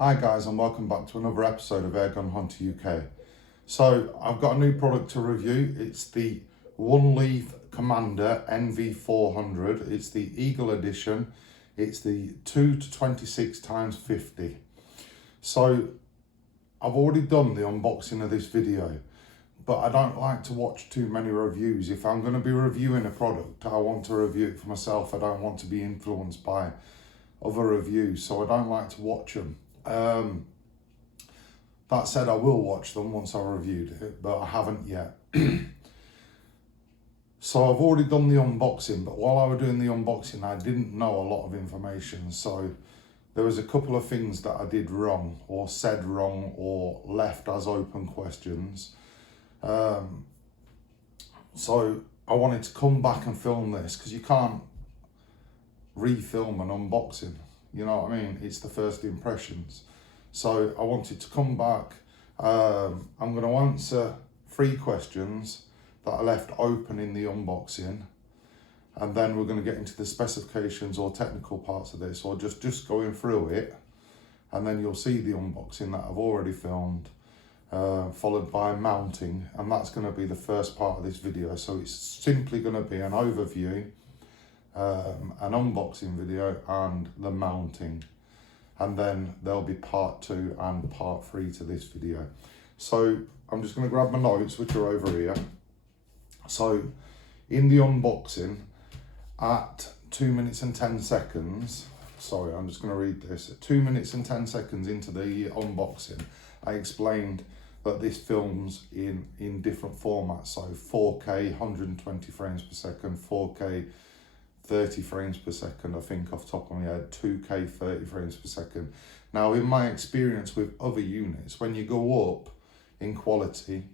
Hi guys, and welcome back to another episode of Gun Hunter U.K. So I've got a new product to review. It's the OneLeaf Commander Nv400. It's the Eagle edition. It's the 2-26x50. So I've already done the unboxing of this video, but I don't like to watch too many reviews. If I'm going to be reviewing a product, I want to review it for myself. I don't want to be influenced by other reviews, so I don't like to watch them. That said, I will watch them once I've reviewed it, but I haven't yet. So I've already done the unboxing, but while I was doing the unboxing, I didn't know a lot of information. So there was a couple of things that I did wrong, or said wrong, or left as open questions. So I wanted to come back and film this, because you can't refilm an unboxing. You know what I mean? It's the first impressions. So I wanted to come back. I'm going to answer 3 questions that I left open in the unboxing. And then we're going to get into the specifications or technical parts of this, or just going through it. And then you'll see the unboxing that I've already filmed, followed by mounting. And that's going to be the first part of this video. So it's simply going to be an overview, an unboxing video, and the mounting, and then there'll be part 2 and part 3 to this video. So I'm just going to grab my notes, which are over here. So in the unboxing, at 2 minutes and 10 seconds, sorry, I'm just going to read this. At 2 minutes and 10 seconds into the unboxing, I explained that this films in different formats. So 4K 120 frames per second, 4K 30 frames per second, I think off the top of my head, 2K 30 frames per second. Now, in my experience with other units, when you go up in quality,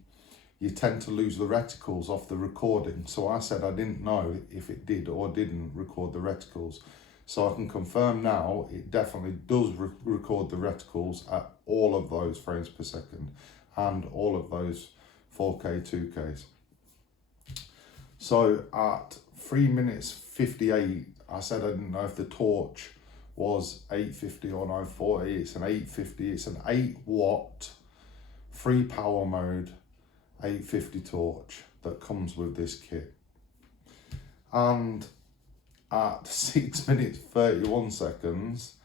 you tend to lose the reticles off the recording. So I said I didn't know if it did or didn't record the reticles. So I can confirm now, it definitely does record the reticles at all of those frames per second and all of those 4K 2Ks. So at 3 minutes 58, I said I didn't know if the torch was 850 or 940. It's an 850. It's an 8-watt free power mode 850 torch that comes with this kit. And at 6 minutes 31 seconds,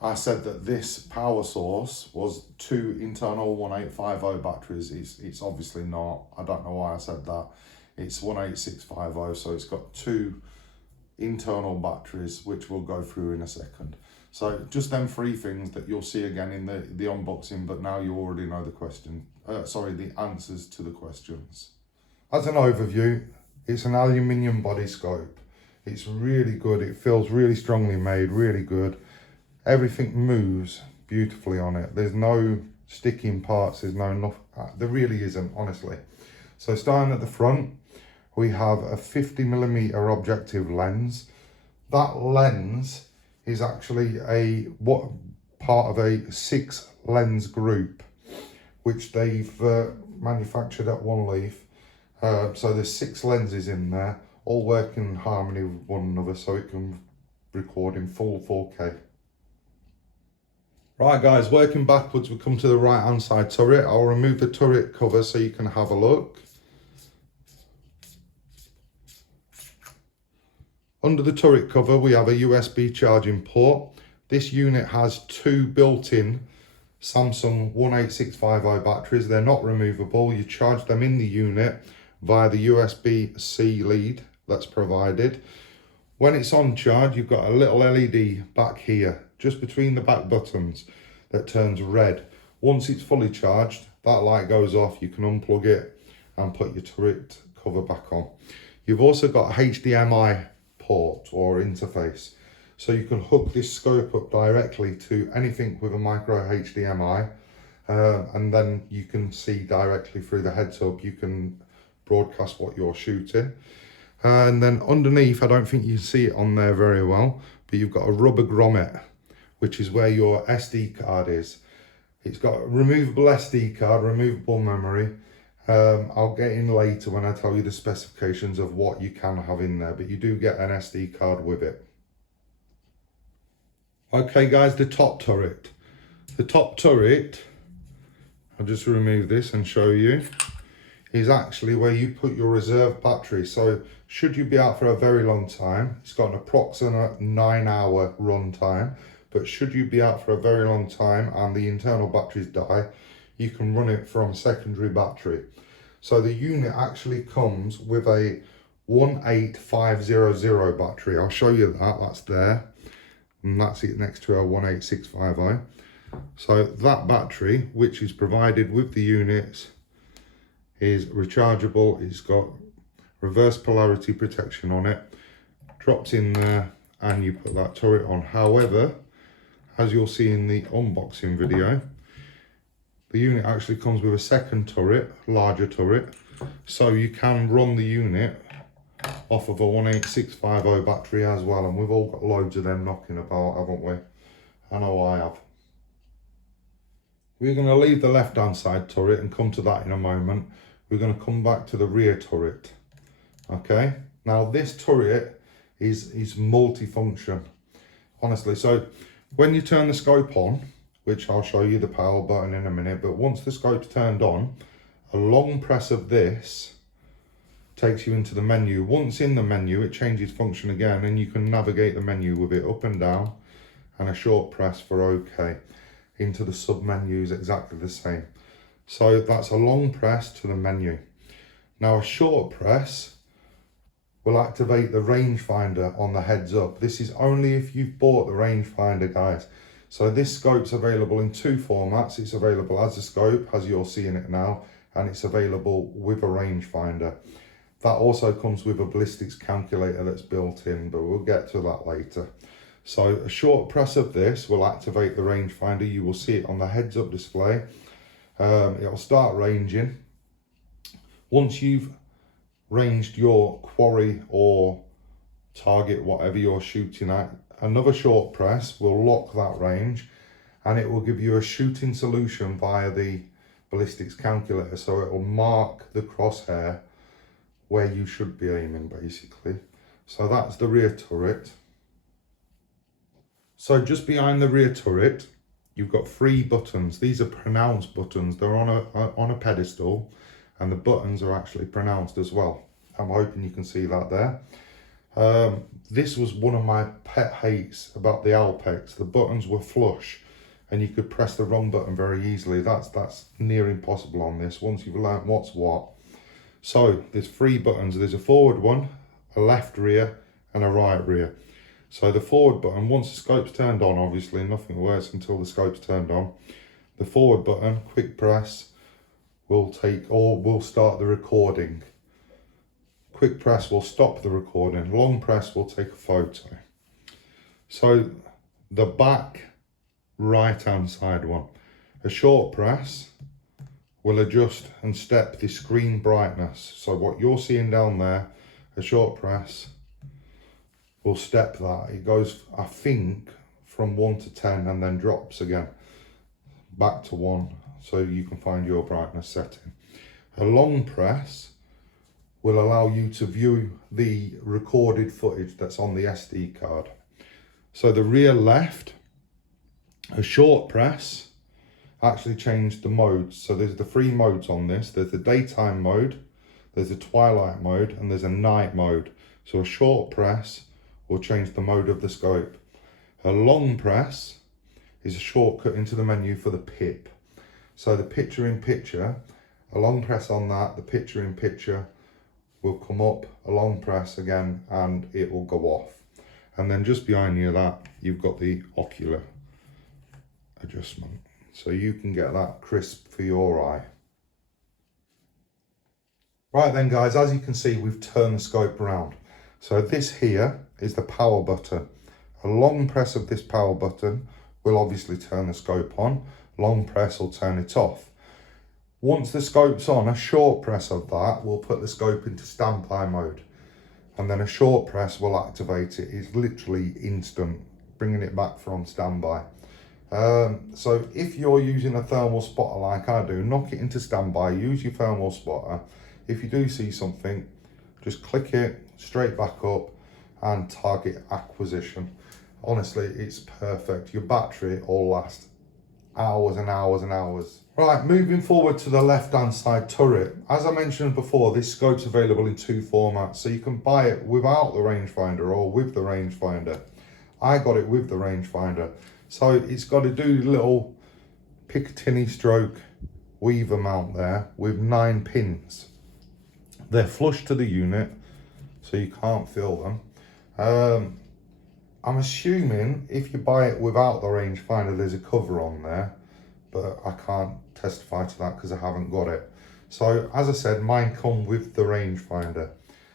I said that this power source was 2 internal 1850 batteries. It's obviously not. I don't know why I said that. It's 18650, so it's got 2 internal batteries, which we'll go through in a second. So just them 3 things that you'll see again in the unboxing, but now you already know the answers to the questions. As an overview, it's an aluminium body scope. It's really good. It feels really strongly made, really good. Everything moves beautifully on it. There's no sticking parts. There really isn't, honestly. So starting at the front, we have a 50mm objective lens. That lens is actually part of a 6 lens group, which they've manufactured at OneLeaf. So there's 6 lenses in there, all working in harmony with one another, so it can record in full 4K. Right guys, working backwards, we come to the right hand side turret. I'll remove the turret cover so you can have a look. Under the turret cover, we have a USB charging port. This unit has 2 built-in Samsung 18650 batteries. They're not removable. You charge them in the unit via the USB-C lead that's provided. When it's on charge, you've got a little LED back here, just between the back buttons, that turns red. Once it's fully charged, that light goes off. You can unplug it and put your turret cover back on. You've also got a HDMI port or interface, so you can hook this scope up directly to anything with a micro HDMI, and then you can see directly through the heads-up. You can broadcast what you're shooting. And then underneath, I don't think you can see it on there very well, but you've got a rubber grommet, which is where your SD card is. It's got a removable SD card, removable memory. I'll get in later when I tell you the specifications of what you can have in there, but you do get an SD card with it. Okay guys, the top turret. The top turret, I'll just remove this and show you, is actually where you put your reserve battery. So should you be out for a very long time, it's got an approximate 9-hour run time, but should you be out for a very long time and the internal batteries die, you can run it from a secondary battery. So the unit actually comes with a 18500 battery. I'll show you that, that's there. And that's it next to our 18650. So that battery, which is provided with the units, is rechargeable. It's got reverse polarity protection on it, drops in there and you put that turret on. However, as you'll see in the unboxing video, the unit actually comes with a second turret, larger turret, so you can run the unit off of a 18650 battery as well, and we've all got loads of them knocking about, haven't we? I know I have. We're going to leave the left hand side turret and come to that in a moment. We're going to come back to the rear turret. Okay, now this turret is multi-function, honestly. So when you turn the scope on, which I'll show you the power button in a minute, but once the scope's turned on, a long press of this takes you into the menu. Once in the menu, it changes function again and you can navigate the menu with it up and down, and a short press for OK. Into the sub menus exactly the same. So that's a long press to the menu. Now a short press will activate the rangefinder on the heads up. This is only if you've bought the rangefinder, guys. So this scope's available in two formats. It's available as a scope, as you're seeing it now, and it's available with a rangefinder. That also comes with a ballistics calculator that's built in, but we'll get to that later. So a short press of this will activate the rangefinder. You will see it on the heads up display. It'll start ranging. Once you've ranged your quarry or target, whatever you're shooting at, another short press will lock that range and it will give you a shooting solution via the ballistics calculator. So it will mark the crosshair where you should be aiming, basically. So that's the rear turret. So just behind the rear turret, you've got 3 buttons. These are pronounced buttons. They're on a pedestal, and the buttons are actually pronounced as well. I'm hoping you can see that there. This was one of my pet hates about the Alpex. The buttons were flush, and you could press the wrong button very easily. That's near impossible on this once you've learnt what's what. So there's 3 buttons. There's a forward one, a left rear, and a right rear. So the forward button, once the scope's turned on, obviously nothing works until the scope's turned on. The forward button, quick press, will start the recording. Quick press will stop the recording. Long press will take a photo. So the back right hand side one, a short press will adjust and step the screen brightness. So what you're seeing down there, a short press will step that. It goes, I think, from 1 to 10 and then drops again back to 1, so you can find your brightness setting. A long press will allow you to view the recorded footage that's on the SD card. So the rear left, a short press actually changed the modes. So there's the 3 modes on this. There's the daytime mode, there's a twilight mode, and there's a night mode. So a short press will change the mode of the scope. A long press is a shortcut into the menu for the pip. So the picture in picture, a long press on that, the picture in picture will come up, a long press again, and it will go off. And then just behind you that, you've got the ocular adjustment. So you can get that crisp for your eye. Right then guys, as you can see, we've turned the scope around. So this here is the power button. A long press of this power button will obviously turn the scope on. Long press will turn it off. Once the scope's on, a short press of that will put the scope into standby mode. And then a short press will activate it. It's literally instant, bringing it back from standby. So if you're using a thermal spotter like I do, knock it into standby, use your thermal spotter. If you do see something, just click it straight back up and target acquisition. Honestly, it's perfect. Your battery will last hours and hours and hours. Right, moving forward to the left-hand side turret. As I mentioned before, this scope's available in 2 formats, so you can buy it without the rangefinder or with the rangefinder. I got it with the rangefinder. So it's got to do the little Picatinny stroke weaver mount there with 9 pins. They're flush to the unit, so you can't feel them. I'm assuming if you buy it without the rangefinder, there's a cover on there, but I can't testify to that because I haven't got it. So as I said, mine come with the rangefinder.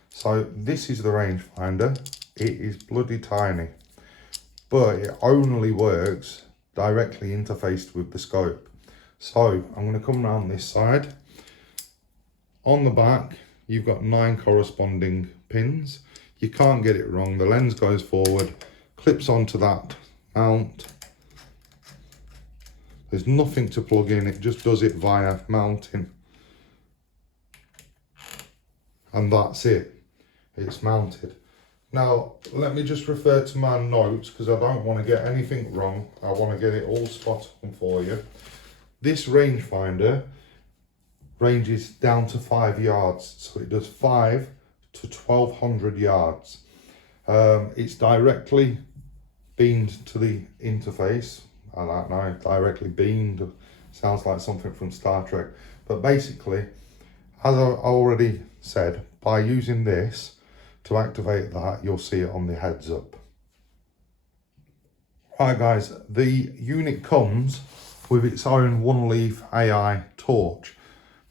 So this is the rangefinder. It is bloody tiny, but it only works directly interfaced with the scope. So I'm going to come around this side. On the back, you've got 9 corresponding pins. You can't get it wrong. The lens goes forward, clips onto that mount. There's nothing to plug in, it just does it via mounting. And that's it, it's mounted. Now, let me just refer to my notes because I don't want to get anything wrong. I want to get it all spot on for you. This rangefinder ranges down to 5 yards. So it does 5 to 1200 yards. It's directly beamed to the interface. I don't know, directly beamed sounds like something from Star Trek. But basically, as I already said, by using this to activate that, you'll see it on the heads up. Right guys, the unit comes with its own OneLeaf AI torch.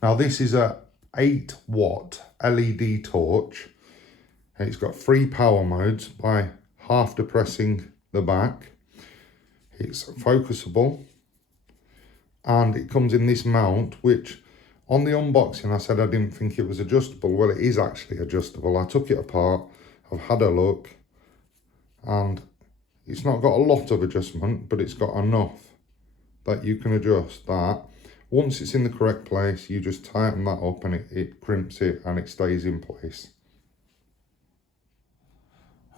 Now this is a 8-watt LED torch. It's got 3 power modes by half depressing the back. It's focusable, and it comes in this mount, which on the unboxing I said I didn't think it was adjustable. Well, it is actually adjustable. I took it apart, I've had a look, and it's not got a lot of adjustment, but it's got enough that you can adjust that. Once it's in the correct place, you just tighten that up and it crimps it and it stays in place.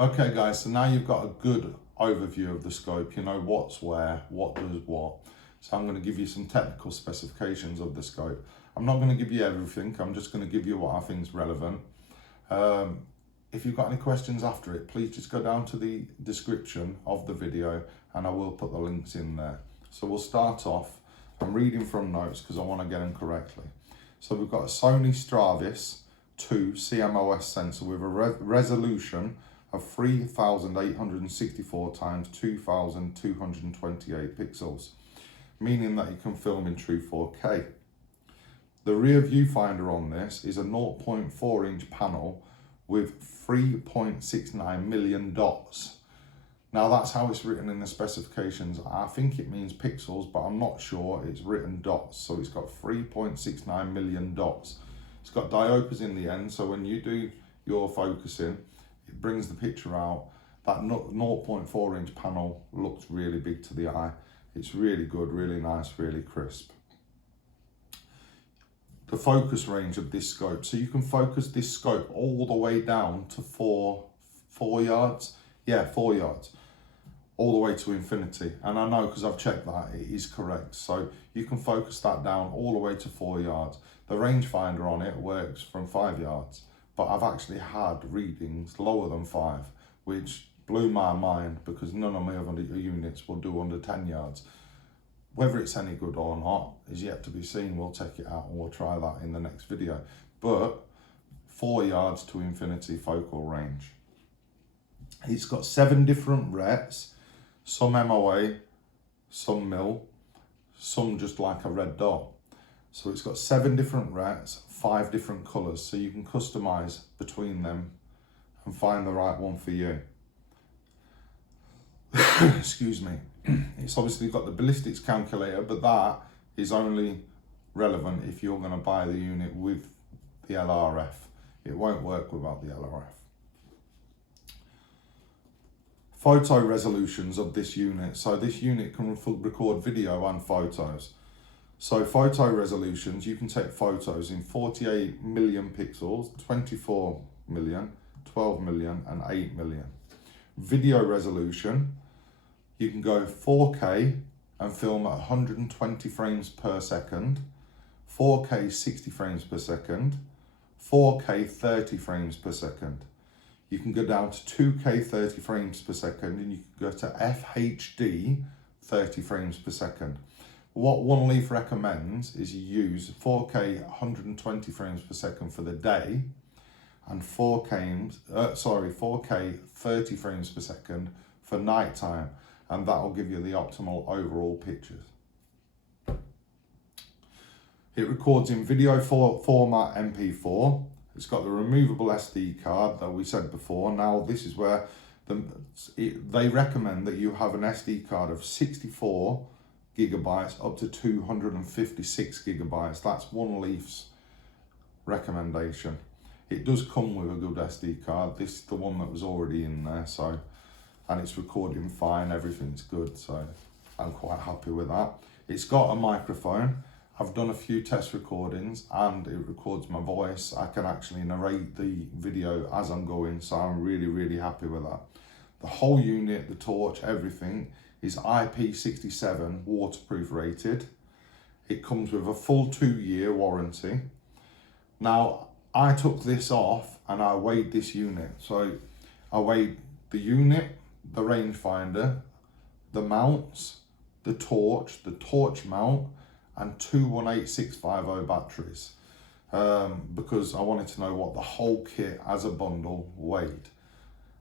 Okay guys, so now you've got a good overview of the scope. You know what's where, what does what. So I'm going to give you some technical specifications of the scope. I'm not going to give you everything, I'm just going to give you what I think is relevant. If you've got any questions after it, please just go down to the description of the video and I will put the links in there. So we'll start off. I'm reading from notes because I want to get them correctly. So we've got a Sony Stravis 2 CMOS sensor with a resolution of 3864 times 2228 pixels, meaning that you can film in true 4K. The rear viewfinder on this is a 0.4 inch panel with 3.69 million dots. Now that's how it's written in the specifications. I think it means pixels, but I'm not sure. It's written dots, so it's got 3.69 million dots. It's got diopers in the end, so when you do your focusing, it brings the picture out. That 0.4 inch panel looks really big to the eye. It's really good, really nice, really crisp. The focus range of this scope. So you can focus this scope all the way down to 4 yards. Yeah, 4 yards. All the way to infinity. And I know because I've checked that, it is correct. So you can focus that down all the way to 4 yards. The rangefinder on it works from 5 yards. But I've actually had readings lower than 5, which blew my mind because none of my other units will do under 10 yards. Whether it's any good or not is yet to be seen. We'll take it out and we'll try that in the next video. But 4 yards to infinity focal range. It's got 7 different rets, some MOA, some mil, some just like a red dot. So it's got 7 different rets, 5 different colours, so you can customise between them and find the right one for you. Excuse me. It's obviously got the ballistics calculator, but that is only relevant if you're going to buy the unit with the LRF. It won't work without the LRF. Photo resolutions of this unit. So this unit can record video and photos. So photo resolutions, you can take photos in 48 million pixels, 24 million, 12 million and 8 million. Video resolution, you can go 4K, and film at 120 frames per second, 4K 60 frames per second, 4K 30 frames per second. You can go down to 2K 30 frames per second, and you can go to FHD 30 frames per second. What OneLeaf recommends is you use 4K 120 frames per second for the day and 4K 30 frames per second for nighttime, and that will give you the optimal overall pictures. It records in video format MP4. It's got the removable SD card that we said before. Now this is where they recommend that you have an SD card of 64 gigabytes up to 256 gigabytes. That's OneLeaf's recommendation. It does come with a good SD card. This is the one that was already in there, so, and it's recording fine, everything's good, so I'm quite happy with that. It's got a microphone. I've done a few test recordings and it records my voice. I can actually narrate the video as I'm going, so I'm really happy with that. The whole unit, the torch, everything is IP67 waterproof rated. It comes with a full 2-year warranty. Now, I took this off and I weighed this unit. So I weighed the unit, the rangefinder, the mounts, the torch mount, and 2 18650 batteries, because I wanted to know what the whole kit as a bundle weighed.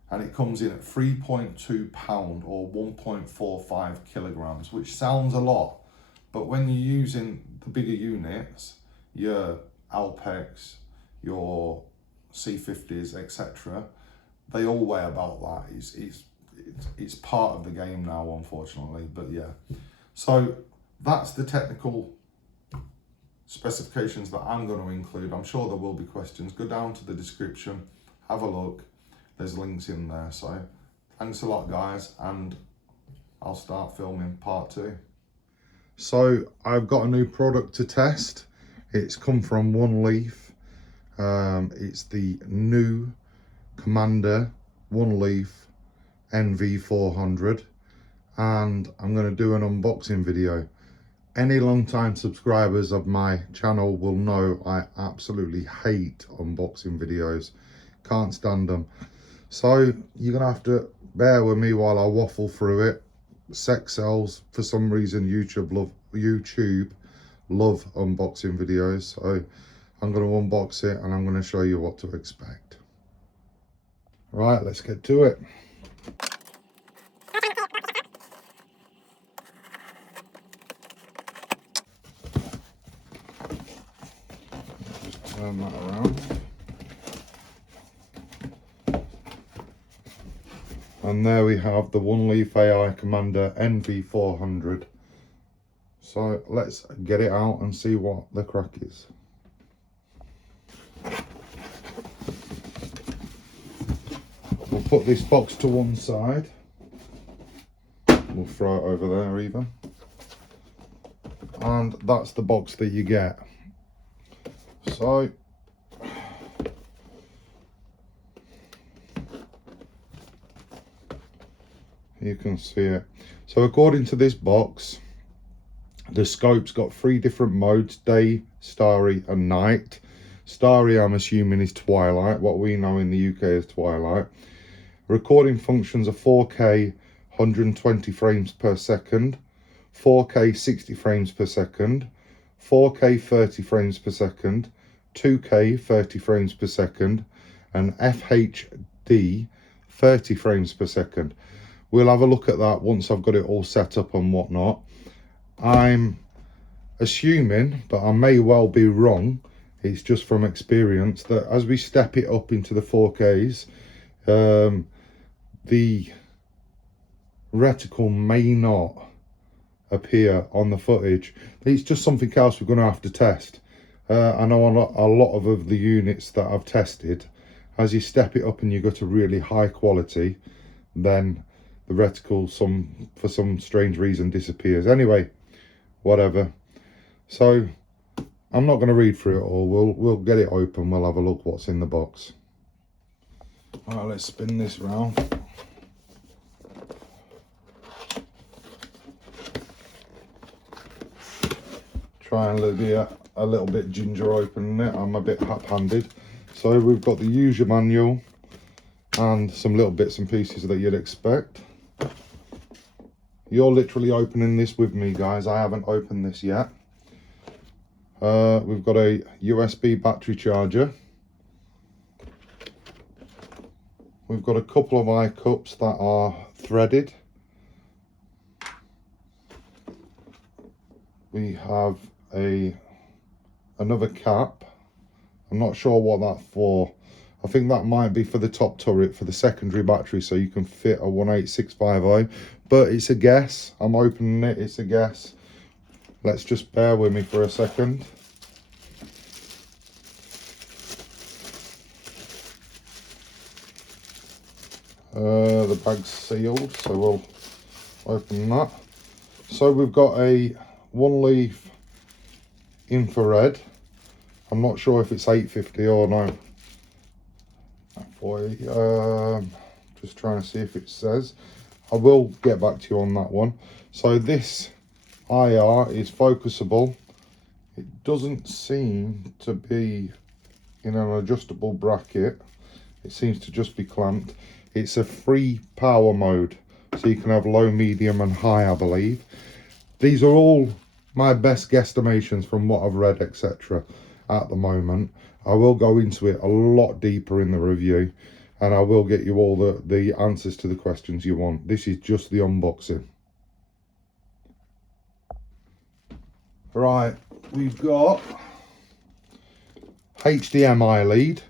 And it comes in at 3.2 pound or 1.45 kilograms, which sounds a lot, but when you're using the bigger units, your Alpex, your C50s, etc., they all weigh about that. It's part of the game now, unfortunately, but yeah. So that's the technical specifications that I'm going to include. I'm sure there will be questions. Go down to the description, have a look. There's links in there. So thanks a lot, guys, and I'll start filming part 2. So I've got a new product to test. It's come from OneLeaf. It's the new Commander OneLeaf Nv400, and I'm going to do an unboxing video. Any long-time subscribers of my channel will know I absolutely hate unboxing videos. Can't stand them. So you're going to have to bear with me while I waffle through it. Sex sells. For some reason, YouTube love unboxing videos. So I'm going to unbox it and I'm going to show you what to expect. Right, let's get to it. Turn that around, and there we have the OneLeaf AI Commander Nv400. So let's get it out and see what the crack is. We'll put this box to one side. We'll throw it over there even. And that's the box that you get. So you can see it. So according to this box, the scope's got 3 different modes: day, starry and night. Starry, I'm assuming, is twilight. What we know in the UK is twilight. Recording functions are 4K 120 frames per second, 4K 60 frames per second, 4K 30 frames per second, 2K 30 frames per second, and FHD 30 frames per second. We'll have a look at that once I've got it all set up and whatnot. I'm assuming, but I may well be wrong, it's just from experience, that as we step it up into the 4Ks, the reticle may not appear on the footage. It's just something else we're going to have to test. I know a lot of the units that I've tested, as you step it up and you go to really high quality, then the reticle for some strange reason disappears. Anyway, whatever. So I'm not going to read through it all. We'll get it open. We'll have a look what's in the box. All right, let's spin this round. trying to be a little bit ginger opening it. I'm a bit hap-handed. So we've got the user manual and some little bits and pieces that you'd expect. You're literally opening this with me, guys. I haven't opened this yet. We've got a USB battery charger. We've got a couple of eye cups that are threaded. We have another cap. I'm not sure what that's for. I think that might be for the top turret, for the secondary battery, so you can fit a 18650, but it's a guess. I'm opening it, it's a guess. Let's just bear with me for a second. The bag's sealed, so we'll open that. So we've got a OneLeaf infrared. I'm not sure if it's 850 or no. Just trying to see if it says. I will get back to you on that one. So this IR is focusable. It doesn't seem to be in an adjustable bracket. It seems to just be clamped. It's a free power mode, so you can have low, medium and high, I believe. These are all my best guesstimations from what I've read, etc. at the moment. I will go into it a lot deeper in the review, and I will get you all the answers to the questions you want. This is just the unboxing. Right, we've got HDMI lead.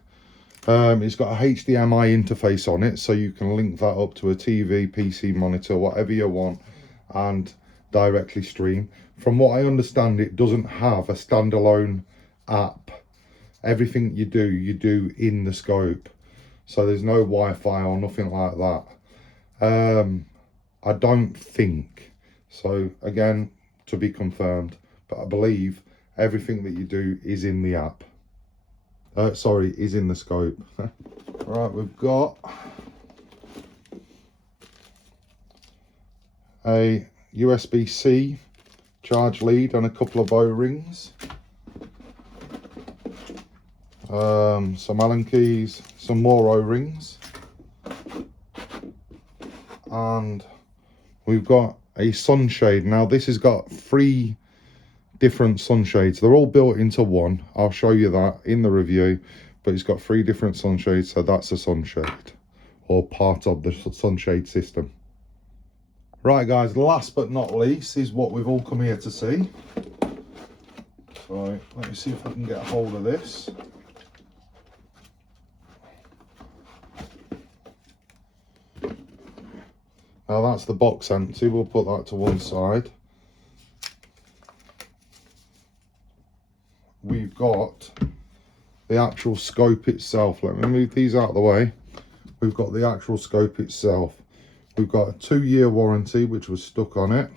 It's got a HDMI interface on it, so you can link that up to a TV, PC monitor, whatever you want, and directly stream. From what I understand, it doesn't have a standalone app. Everything you do in the scope, so there's no Wi-Fi or nothing like that. I don't think so, again, to be confirmed, but I believe everything that you do is in the app. Sorry, is in the scope. Right, we've got a USB-C charge lead and a couple of O-rings. Some Allen keys, some more O-rings, and we've got a sunshade. Now this has got 3 different sunshades. They're all built into one. I'll show you that in the review, but it's got 3 different sunshades, so that's a sunshade, or part of the sunshade system. Right guys, last but not least is what we've all come here to see. So let me see if I can get a hold of this. Now that's the box empty, we'll put that to one side. We've got the actual scope itself. Let me move these out of the way. We've got the actual scope itself. We've got a 2-year warranty, which was stuck on it.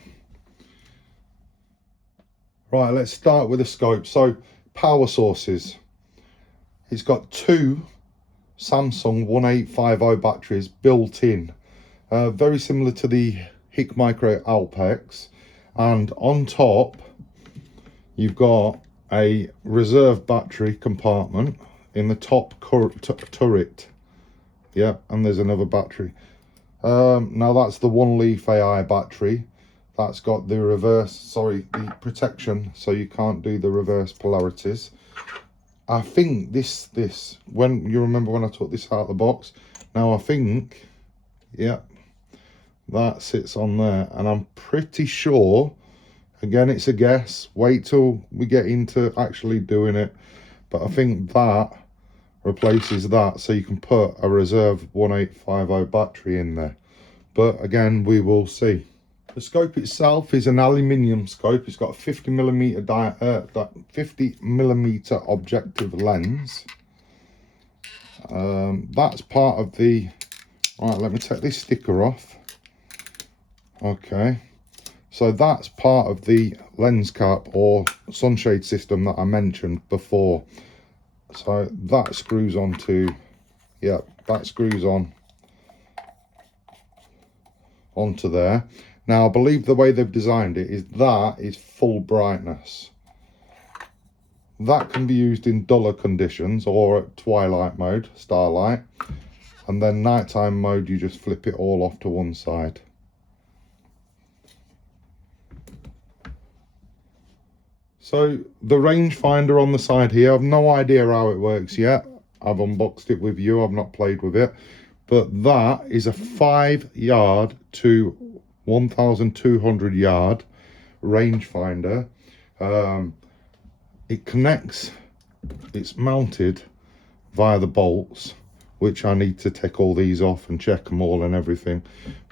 Right, let's start with the scope. So, power sources. It's got 2 Samsung 1850 batteries built in. Very similar to the HIC Micro Alpex. And on top, you've got a reserve battery compartment in the top turret. Yeah, and there's another battery. Now that's the OneLeaf AI battery. That's got the the protection, so you can't do the reverse polarities. I think this when you remember when I took this out of the box, now I think, yeah, that sits on there, and I'm pretty sure, again it's a guess, wait till we get into actually doing it, but I think that replaces that, so you can put a reserve 1850 battery in there, but again we will see. The scope itself is an aluminium scope. It's got a 50mm objective lens. That's part of the, right, let me take this sticker off. Okay, so that's part of the lens cap or sunshade system that I mentioned before. So that screws onto, yeah, that screws onto there. Now I believe the way they've designed it is that is full brightness. That can be used in duller conditions or at twilight mode, starlight. And then nighttime mode, you just flip it all off to one side. So the rangefinder on the side here, I've no idea how it works yet. I've unboxed it with you, I've not played with it. But that is a 5 yard to 1,200 yard rangefinder. It connects, it's mounted via the bolts, which I need to take all these off and check them all and everything.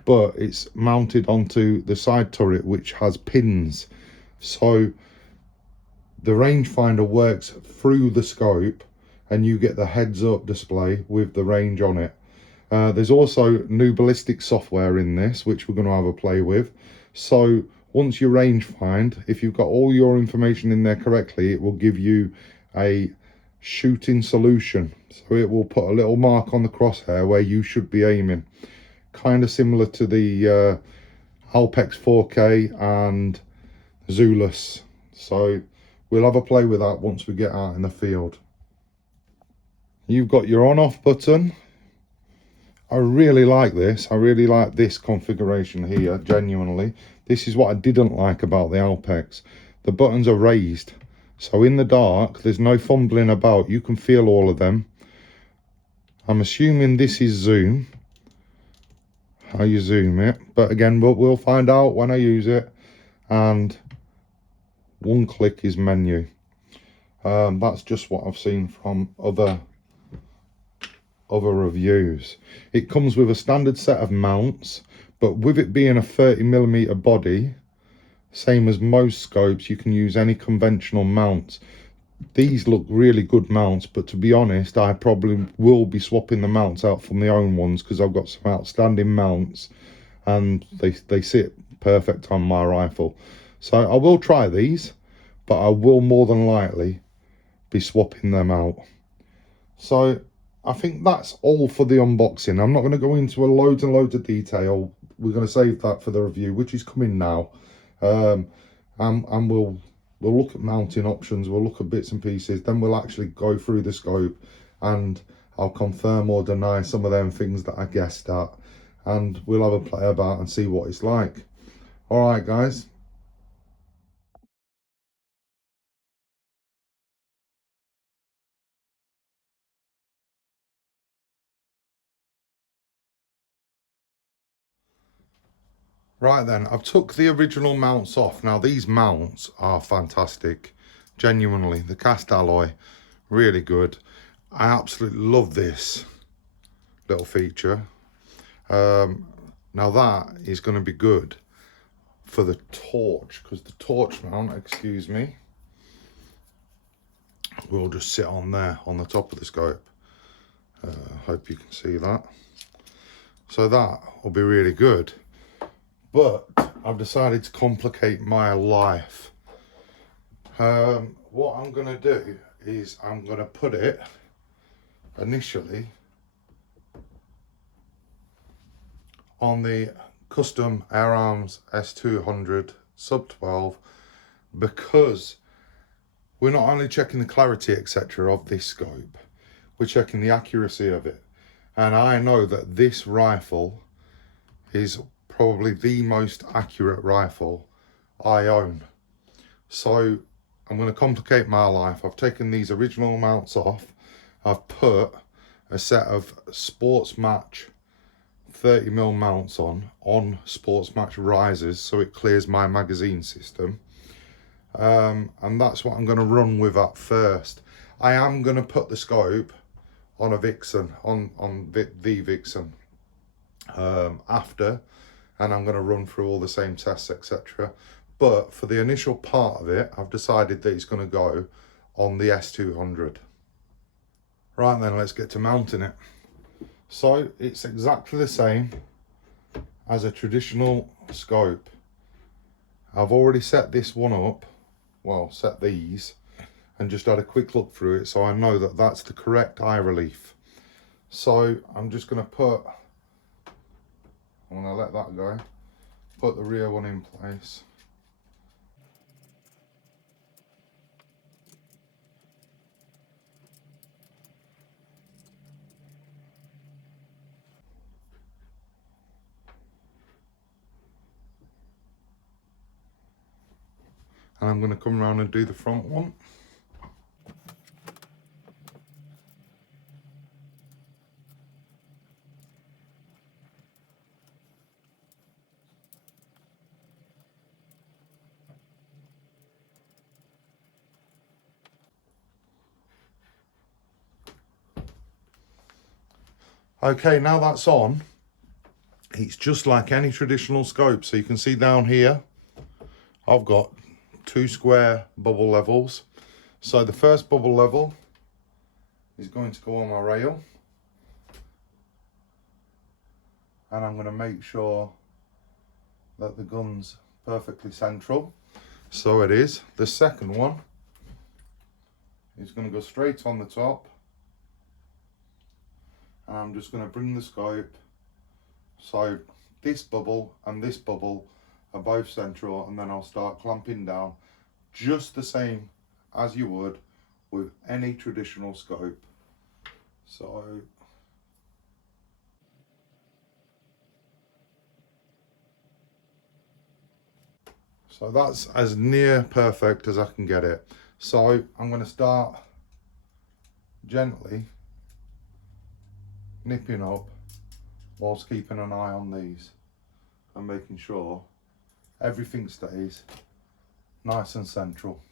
But it's mounted onto the side turret, which has pins. So the rangefinder works through the scope and you get the heads up display with the range on it. There's also new ballistic software in this, which we're going to have a play with. So once you range find, if you've got all your information in there correctly, it will give you a shooting solution. So it will put a little mark on the crosshair where you should be aiming. Kind of similar to the Alpex 4K and Zulus. So we'll have a play with that once we get out in the field. You've got your on off button. I really like this. I really like this configuration here, genuinely. This is what I didn't like about the Alpex. The buttons are raised. So in the dark, there's no fumbling about. You can feel all of them. I'm assuming this is zoom. How you zoom it. But again, we'll find out when I use it. And one click is menu. That's just what I've seen from other reviews. It comes with a standard set of mounts, but with it being a 30mm body, same as most scopes, you can use any conventional mounts. These look really good mounts, but to be honest, I probably will be swapping the mounts out for my own ones because I've got some outstanding mounts and they sit perfect on my rifle. So I will try these, but I will more than likely be swapping them out. So I think that's all for the unboxing. I'm not going to go into loads and loads of detail. We're going to save that for the review, which is coming now. And we'll look at mounting options. We'll look at bits and pieces. Then we'll actually go through the scope and I'll confirm or deny some of them things that I guessed at. And we'll have a play about and see what it's like. All right, guys. Right then, I've took the original mounts off. Now these mounts are fantastic, genuinely. The cast alloy, really good. I absolutely love this little feature. Now that is going to be good for the torch, because the torch mount, excuse me, will just sit on there on the top of the scope. Hope you can see that. So that will be really good. But I've decided to complicate my life. What I'm going to do is I'm going to put it initially on the custom Air Arms S200 sub 12, because we're not only checking the clarity etc of this scope, we're checking the accuracy of it. And I know that this rifle is probably the most accurate rifle I own. So I'm going to complicate my life. I've taken these original mounts off. I've put a set of Sports Match 30mm mounts on Sports Match risers, so it clears my magazine system. And that's what I'm going to run with at first. I am going to put the scope on a Vixen, on the Vixen after, and I'm going to run through all the same tests etc. But for the initial part of it, I've decided that it's going to go on the S200. Right then, let's get to mounting it. So it's exactly the same as a traditional scope. I've already set this one up, well, set these, and just had a quick look through it, so I know that that's the correct eye relief. So I'm just going to put, I'm going to let that go, put the rear one in place. And I'm going to come around and do the front one. Okay, now that's on, it's just like any traditional scope. So you can see down here, I've got 2 square bubble levels. So the first bubble level is going to go on my rail. And I'm going to make sure that the gun's perfectly central. So it is. The second one is going to go straight on the top. And I'm just going to bring the scope so this bubble and this bubble are both central, and then I'll start clamping down just the same as you would with any traditional scope. So that's as near perfect as I can get it. So I'm going to start gently nipping up whilst keeping an eye on these and making sure everything stays nice and central.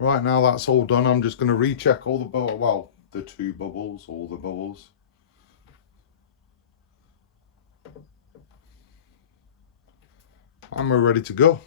Right, now that's all done, I'm just going to recheck all the well, the 2 bubbles, all the bubbles. And we're ready to go.